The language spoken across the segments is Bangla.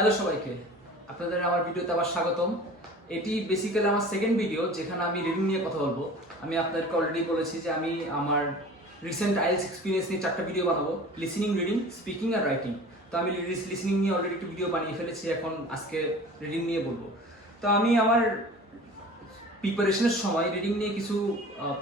হ্যালো সবাইকে, আপনাদের আমার ভিডিওতে আবার স্বাগতম। এটি বেসিক্যালি আমার সেকেন্ড ভিডিও যেখানে আমি রিডিং নিয়ে কথা বলবো। আমি আপনাদেরকে অলরেডি বলেছি যে আমি আমার রিসেন্ট আইএলটিএস এক্সপিরিয়েন্স নিয়ে 4টা ভিডিও বানাবো, লিসেনিং, রিডিং, স্পিকিং আর রাইটিং। তো আমি লিসেনিং নিয়ে অলরেডি একটু ভিডিও বানিয়ে ফেলেছি, এখন আজকে রিডিং নিয়ে বলবো। তো আমি আমার প্রিপারেশনের সময় রিডিং নিয়ে কিছু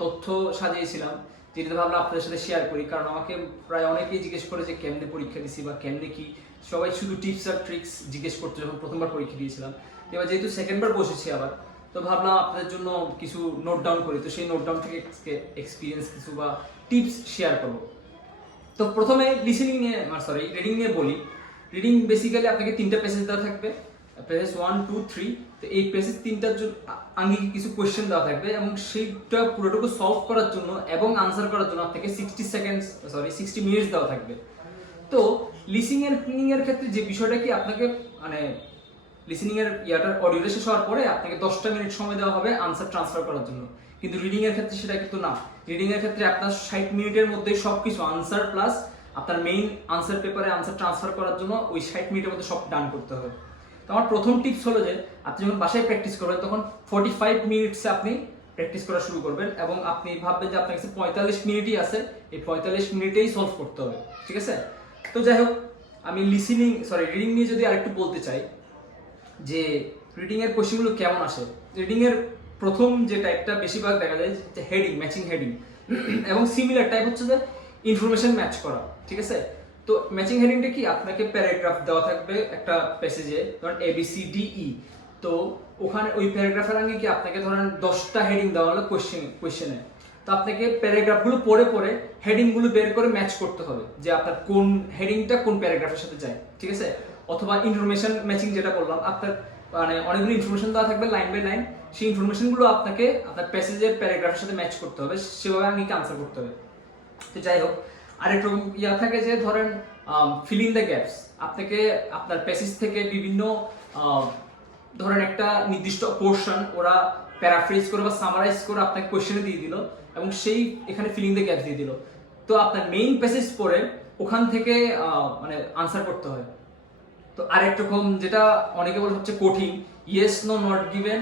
তথ্য সাজিয়েছিলাম, যেটা ভাবলাম আপনাদের সাথে শেয়ার করি। কারণ আমাকে প্রায় অনেকেই জিজ্ঞেস করে যে কেমনে পরীক্ষা দিছি বা কেমনে কি, সবাই শুধু টিপস আর ট্রিক্স জিজ্ঞেস করতো যখন প্রথমবার পরীক্ষা দিয়েছিলাম। এবার যেহেতু সেকেন্ডবার বসেছি আবার, তো ভাবলাম আপনাদের জন্য কিছু নোট ডাউন করি। তো সেই নোট ডাউন থেকে এক্সপিরিয়েন্স কিছু বা টিপস শেয়ার করবো। তো প্রথমে রিডিং নিয়ে বলি। রিডিং বেসিক্যালি আপনাকে 3টা পেজেস দেওয়া থাকবে, পেজেস 1, 2, 3। তো এই পেজেস 3টার আঙ্গিকে কিছু কোয়েশ্চেন দেওয়া থাকবে এবং সেইটা পুরোটুকু সলভ করার জন্য এবং আনসার করার জন্য আপনাকে 60 মিনিটস দেওয়া থাকবে। তো লিসেনিং এর ক্ষেত্রে যে বিষয়টা কি, আপনাকে মানে লিসেনিং এর অডিওটা শেষ হওয়ার পরে আপনাকে 10টা মিনিট সময় দেওয়া হবে আনসার ট্রান্সফার করার জন্য। কিন্তু রিডিং এর ক্ষেত্রে সেটা কিন্তু না। রিডিং এর ক্ষেত্রে আপনার 60 মিনিটের মধ্যে সবকিছু আনসার প্লাস আপনার মেইন আনসার পেপারে আনসার ট্রান্সফার করার জন্য ওই 60 মিনিটের মধ্যে সব ডান করতে হবে। তো আমার প্রথম টিপস হলো যে আপনি যখন বাসায় প্র্যাকটিস করবেন তখন 45 মিনিটসে আপনি প্র্যাকটিস করা শুরু করবেন এবং আপনি ভাববেন যে আপনার কাছে 45 মিনিটই আছে, এই 45 মিনিটেই সলভ করতে হবে, ঠিক আছে? তো যাই হোক, আমি রিডিং নিয়ে যদি আরেকটু বলতে চাই যে রিডিং এর কোশ্চেনগুলো কেমন আসে। রিডিং এর প্রথম যে টাইপটা বেশিরভাগ দেখা যায় যে হেডিং, ম্যাচিং হেডিং এবং সিমিলার টাইপ হচ্ছে যে ইনফরমেশন ম্যাচ করা, ঠিক আছে? তো ম্যাচিং হেডিংটা কি, আপনাকে প্যারাগ্রাফ দেওয়া থাকবে একটা প্যাসেজে, ধরেন ABCDE। তো ওখানে ওই প্যারাগ্রাফের আগে কি আপনাকে ধরেন 10টা হেডিং দেওয়া হলো কোশ্চেনে। তো আপনাকে প্যারাগ্রাফগুলো পড়ে পড়ে হেডিংগুলো বের করে ম্যাচ করতে হবে যে আপনার কোন হেডিংটা কোন প্যারাগ্রাফের সাথে যায়, ঠিক আছে? অথবা ইনফরমেশন ম্যাচিং যেটা বললাম, আপনার মানে অনেকগুলো ইনফরমেশন দেওয়া থাকবে লাইন বাই লাইন, সেই ইনফরমেশনগুলো আপনাকে আপনার প্যাসেজের প্যারাগ্রাফের সাথে ম্যাচ করতে হবে, সেভাবে আগে আনসার করতে হবে। তো যাই হোক, আরেকটু থাকে যে ধরেন ফিল ইন দ্য গ্যাপস। আপনাকে আপনার প্যাসেজ থেকে বিভিন্ন ধরেন একটা নির্দিষ্ট পোর্শন ওরা প্যারাফ্রেজ করে বা সামারাইজ করে আপনাকে কোশ্চেনে দিয়ে দিল এবং সেই এখানে ফিল ইন দ্য গ্যাপস দিয়ে দিল। তো আপনার মেইন প্যাসেজ পড়ে ওখান থেকে মানে আনসার করতে হয়। তো আরেক রকম যেটা অনেকে বলে হচ্ছে কঠিন, ইয়েস নো নট গিভেন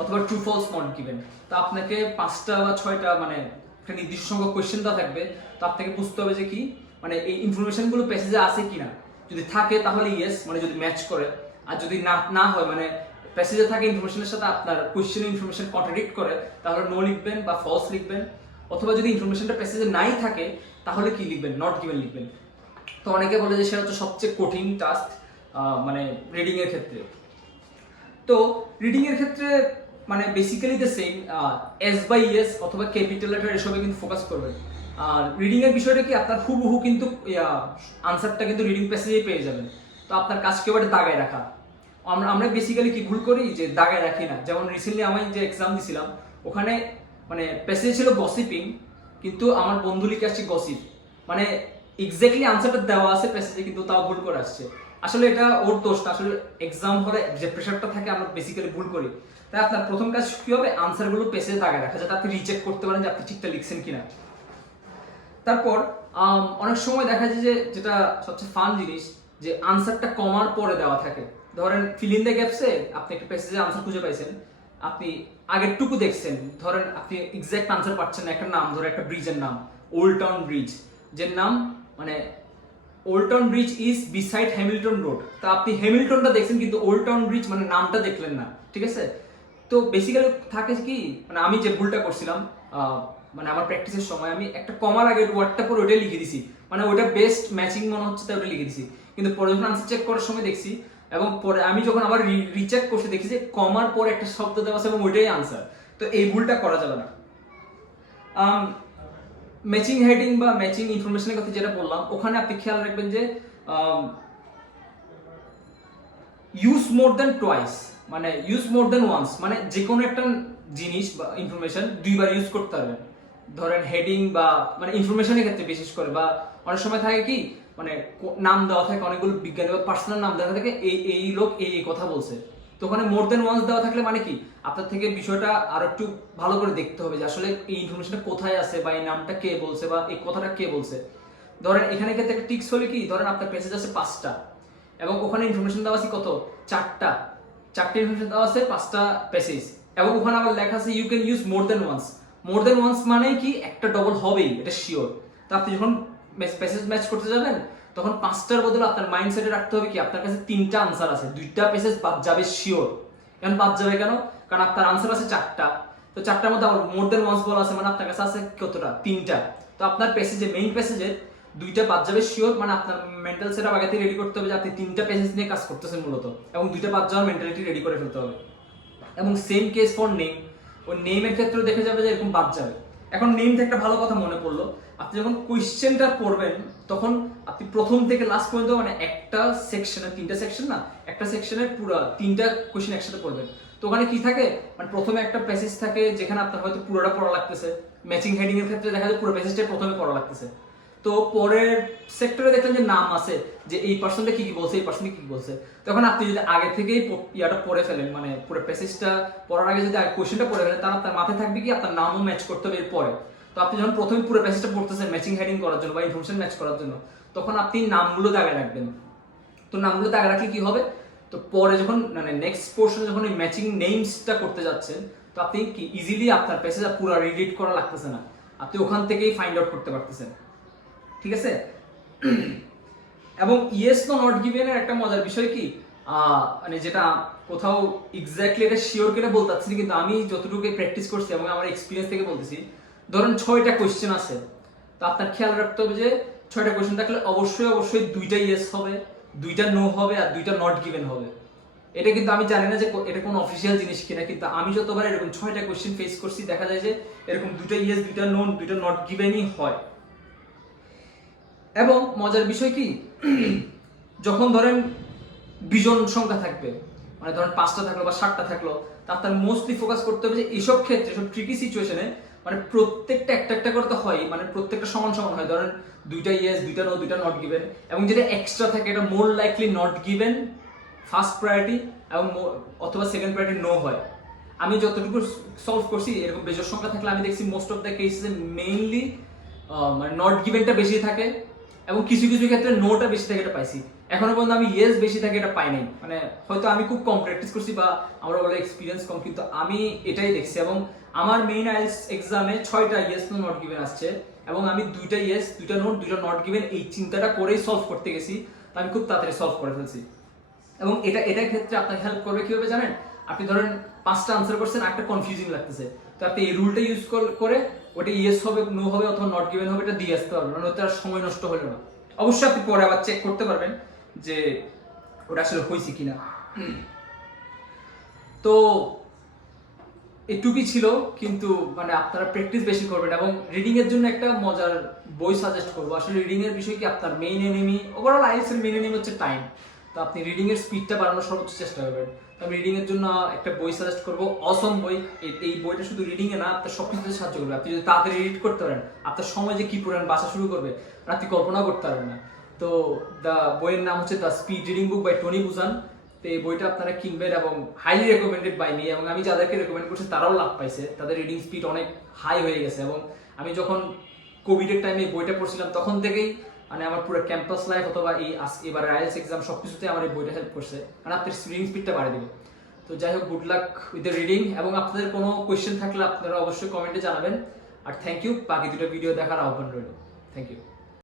অথবা ট্রু ফলস নট গিভেন। তো আপনাকে 5টা বা 6টা মানে একটা নির্দিষ্ট সংখ্যক কোয়েশ্চেন দেওয়া থাকবে। তো আপনাকে বুঝতে হবে যে কি মানে এই ইনফরমেশনগুলো প্যাসেজে আছে কিনা। যদি থাকে তাহলে ইয়েস, মানে যদি ম্যাচ করে। আর যদি না হয়, মানে প্যাসেজে থাকে ইনফরমেশনের সাথে আপনার কোয়েশ্চেনের ইনফরমেশন কন্ট্রাডিক্ট করে, তাহলে নো লিখবেন বা ফলস লিখবেন। অথবা যদি ইনফরমেশনটা প্যাসেজে নাই থাকে তাহলে কি লিখবেন, নট গিভেন লিখবেন। তো অনেকে বলে যে সেটা হচ্ছে সবচেয়ে কঠিন টাস্ক মানে রিডিং এর ক্ষেত্রে। তো রিডিং এর ক্ষেত্রে মানে basically the same, S by S অথবা ক্যাপিটাল লেটার এসবে কিন্তু ফোকাস করবেন। আর রিডিং এর বিষয়টা কি, আপনার হুবহু কিন্তু আনসারটা কিন্তু রিডিং প্যাসেজেই পেয়ে যাবেন। তো আপনার কাজ কেবল দাগায় রাখা। আমরা বেসিক্যালি কি ভুল করি যে দাগায় রাখি না। যেমন রিসেন্টলি আমি যে এক্সাম দিছিলাম ওখানে মানে প্যাসেজ ছিল গসিপিং, কিন্তু আমার বন্ধু লিখে আসছে গসিপ, মানে এক্স্যাক্টলি আনসারটা দেওয়া আছে প্যাসেজে কিন্তু তাও ভুল করে আসছে। আসলে এটা ওর দোষ না, আসলে এক্সাম হলে যে প্রেশারটা থাকে আমরা বেসিক্যালি ভুল করি। তাই আপনার প্রথম কাজ কি হবে, আনসারগুলো পেজে দাগায় রাখা, যাতে আপনি রিচেক করতে পারেন যে আপনি ঠিকঠাক লিখছেন কিনা। তারপর অনেক সময় দেখা যায় যে যেটা সবচেয়ে ফান জিনিস, যে আনসারটা কমার পরে দেওয়া থাকে। ধরেন ফিল ইন দ্য গ্যাপসে আপনি একটা প্যাসেজে আনসার খুঁজে পাইছেন, আপনি আগেরটুকু দেখছেন, ধরেন আপনি এক্সাক্ট আনসার পাচ্ছেন না একটা নাম, ধরে একটা ব্রিজের নাম, ওল্ড টাউন ব্রিজ, যে নাম মানে old town bridge is beside Hamilton road. তা আপনি হ্যামিল্টনটা দেখছেন কিন্তু ওল্ড টাউন ব্রিজ মানে নামটা দেখলেন না, ঠিক আছে? তো বেসিক্যালি থাকে কি, মানে আমি যে ভুলটা করছিলাম মানে আমার প্র্যাকটিসের সময় আমি একটা কমার আগে ওয়ার্ডটা পরে ওইটা লিখে দিছি, মানে ওইটা বেস্ট ম্যাচিং মনে হচ্ছে তাই ওটা লিখে দিছি। কিন্তু পরে যখন আনসার চেক করার সময় দেখছি এবং পরে আমি যখন আবার রিচেক করতে দেখি যে কমার পরে একটা শব্দ দেওয়া আছে এবং ওইটাই আনসার। তো এই ভুলটা করা যাবে না। ম্যাচিং হেডিং বা ম্যাচিং ইনফরমেশনের কথা যেটা বললাম, ওখানে আপনি খেয়াল রাখবেন যে ইউজ মোর দেন টোয়াইস, মানে ইউজ মোর দেন ওয়ান্স, মানে যে কোনো একটা জিনিস বা ইনফরমেশন দুইবার ইউজ করতে পারবেন। ধরেন হেডিং বা মানে ইনফরমেশনের ক্ষেত্রে বিশেষ করে, বা অনেক সময় থাকে কি মানে নাম দেওয়া থাকে, অনেকগুলো বিজ্ঞানী বা পার্সোনাল নাম দেওয়া থাকে, এই লোক এই কথা বলছে। তো ওখানে মোর দেন ওয়ান্স দেওয়া থাকলে মানে কি আপনার থেকে বিষয়টা আরো একটু ভালো করে দেখতে হবে যে আসলে এই ইনফরমেশনটা কোথায় আছে বা এই নামটা কে বলছে বা এই কথাটা কে বলছে। ধরেন এখানে ক্ষেত্রে একটা টিক্স হলে কি, ধরেন আপনার পেসেজ আছে 5টা, এবং ওখানে ইনফরমেশন দেওয়া আছে কত, চারটা ইনফরমেশন দেওয়া আছে, 5টা প্যাসেজ, এবং ওখানে আবার লেখা আছে you can use more than once মানে কি একটা ডবল হবেই, এটা শিওর। তো আপনি যখন প্যাসেজ ম্যাচ করতে যাবেন তখন 5টার বদলে আপনার মাইন্ডসেটে রাখতে হবে কি আপনার কাছে 3টা আনসার আছে, 2টা প্যাসেজ বাদ যাবে শিওর। এখন বাদ যাবে কেন, কারণ আপনার আনসার আছে 4টা, তো 4টার মধ্যে আবার মোর দেন ওয়ান্স বলা আছে, মানে আপনার কাছে আছে কতটা, 3টা। তো আপনার প্যাসেজে মেইন প্যাসেজে 2টা বাদ যাবে শিওর, মানে আপনার মেন্টাল সেটআপ আগে থেকে রেডি করতে হবে যে আপনি 3টা প্যাসেজ নিয়ে কাজ করতেছেন মূলত, এবং 2টা বাদ যাওয়ার মেন্টালিটি রেডি করে ফেলতে হবে। এবং সেম কেস ফর নেম, ওই নেমের ক্ষেত্রেও দেখে যাবে যে এরকম বাদ যাবে। এখন নেম থেকে একটা ভালো কথা মনে পড়লো, আপনি যখন কোয়েশ্চেনটা পড়বেন তখন আপনি প্রথম থেকে লাস্ট পর্যন্ত মানে একটা সেকশনে, 3টা সেকশন না, একটা সেকশনে পুরো 3টা কোয়েশ্চেন একসাথে পড়বেন। তো ওখানে কি থাকে, মানে প্রথমে একটা প্যাসেজ থাকে যেখানে আপনার হয়তো পুরোটা পড়া লাগতেছে, ম্যাচিং হেডিং এর ক্ষেত্রে দেখা যায় পুরো প্যাসেজটাই প্রথমে পড়া লাগতেছে। তো পরের সেক্টরে দেখলেন যে নাম আছে, যে এই পার্সনটা কি কি বলছে, এই পার্সন কি কি বলছে, তখন আপনি যদি আগে থেকেই ইয়াটা পড়ে ফেলেন, মানে পুরো প্যাসেজটা পড়ার আগে যদি কোয়েশ্চেনটা পড়ে ফেলেন, তাহলে আপনার মাথায় থাকবে কি আপনার নামও ম্যাচ করতে হবে এরপরে। তো আপনি যখন প্রথমে পুরো প্যাসেজটা পড়তেছেন ম্যাচিং হেডিং করার জন্য বা ইনফরমেশন ম্যাচ করার জন্য, তখন আপনি নামগুলো দাগে রাখবেন। তো নামগুলো দাগে রাখলে কি হবে, তো পরে যখন মানে নেক্সট পোর্শনে যখন এই ম্যাচিং নেমসটা করতে যাচ্ছেন, তো আপনি কি ইজিলি আপনার প্যাসেজ পুরো রিডিট করা লাগতেছে না, আপনি ওখান থেকেই ফাইন্ড আউট করতে পারতেছেন, ঠিক আছে। এবং ইয়েস নো নট গিভেন এর একটা মজার বিষয় কি, মানে যেটা কোথাও এক্স্যাক্টলি এটা শিওর কিনা বলতে পারছি না, কিন্তু আমি যতটুকু প্র্যাকটিস করছি এবং আমার এক্সপিরিয়েন্স থেকে বলতেছি, ধরেন 6টা কোয়েশ্চেন আছে, তো আপনার খেয়াল রাখতে হবে যে 6টা কোয়েশ্চেন থাকলে অবশ্যই 2টা ইয়েস হবে, 2টা নো হবে, আর 2টা নট গিভেন হবে। এটা কিন্তু আমি জানি না যে এটা কোনো অফিসিয়াল জিনিস কিনা, কিন্তু আমি যতবার এরকম 6টা কোয়েশ্চেন ফেস করছি দেখা যায় যে এরকম 2টা ইয়েস, 2টা নো, 2টা নট গিভেনই হয়। এবং মজার বিষয় কি, যখন ধরেন বিজন সংখ্যা থাকবে, মানে ধরেন 5টা থাকলো বা 7টা থাকলো, তার মোস্টলি ফোকাস করতে হবে যে এইসব ক্ষেত্রে, সব ট্রিকি সিচুয়েশনে মানে প্রত্যেকটা একটা করতে হয়, মানে প্রত্যেকটা সমান হয়, ধরেন 2টা ইয়েস, 2টা নো, 2টা নট গিভেন, এবং যেটা এক্সট্রা থাকে এটা more likely not given first priority, এবং অথবা সেকেন্ড প্রায়োরিটি নো হয়। আমি যতটুকু সলভ করছি এরকম বেজোর সংখ্যা থাকলে আমি দেখছি মোস্ট অফ দ্য কেসে মেইনলি মানে নট গিভেনটা বেশি থাকে, এবং কিছু ক্ষেত্রে নোটা বেশি থাকে, এটা পাইছি। এখনো পর্যন্ত আমি ইয়েস বেশি থাকে এটা পাই নাই, মানে হয়তো আমি খুব কম প্র্যাকটিস করছি বা আমার বলে এক্সপিরিয়েন্স কম, কিন্তু আমি এটাই দেখছি। এবং আমার মেইন আইএলটিএস এক্সামে 6টা ইয়েস নো নট গিভেন আসছে, এবং আমি 2টা ইয়েস, 2টা নোট, 2টা নট গিভেন এই চিন্তাটা করেই সলভ করতে গেছি, তো আমি খুব তাড়াতাড়ি সলভ করে ফেলছি। এবং এটার ক্ষেত্রে আপনাকে হেল্প করবে কিভাবে জানেন, আপনি ধরেন 5টা আনসার করছেন, একটা কনফিউজিং লাগতেছে, তো আপনি এই রুলটা ইউজ করে ওটা ইয়েস হবে, নো হবে অথবা নট গিভেন হবে, এটা দিয়ে আসতে পারবেন, মানে ওটা সময় নষ্ট হলো না। অবশ্যই আপনি পরে আবার চেক করতে পারবেন যে ওটা আসলে হয়েছে কিনা। তো এটুকুই ছিল, কিন্তু মানে আপনারা প্র্যাকটিস বেশি করবেন। এবং রিডিং এর জন্য একটা মজার বই সাজেস্ট করবো। আসলে রিডিং এর বিষয় কি, আপনার মেইন এনিমি, ওভারঅল আইএলটিএস এর মেইন এনিমি হচ্ছে টাইম, তো আপনি রিডিং এর স্পিডটা বাড়ানোর সর্বোচ্চ চেষ্টা করবেন। আমি রিডিং এর জন্য একটা বই সাজেস্ট করবো, অসম বই। এই বইটা শুধু রিডিং এ না, আপনার সবকিছুতে সাহায্য করবে। আপনি যদি তাড়াতাড়ি রিড করতে পারেন, আপনার সময় যে কি পরিমাণ বাঁচা শুরু করবে আপনি কল্পনা করতে পারবেন না। তো বইয়ের নাম হচ্ছে the speed reading book by Tony Buzan. তো এই বইটা আপনারা কিনবেন, এবং হাইলি রেকমেন্ডেড বাই মি, এবং আমি যাদেরকে রেকমেন্ড করছি তারাও লাভ পাইছে, তাদের রিডিং স্পিড অনেক হাই হয়ে গেছে। এবং আমি যখন কোভিডের টাইমে বইটা পড়ছিলাম তখন থেকেই মানে আমার পুরো ক্যাম্পাস লাইফ অথবা এবার আইএলটিএস এক্সাম সবকিছুতে আমার এই বইটা হেল্প করছে, মানে আপনার রিডিং স্পিডটা বাড়িয়ে দেবে। তো যাই হোক, good luck with the reading. এবং আপনাদের কোনো কোয়েশ্চেন থাকলে আপনারা অবশ্যই কমেন্টে জানাবেন। আর থ্যাংক ইউ, বাকি দুটো ভিডিও দেখার আহ্বান রইল। Thank you.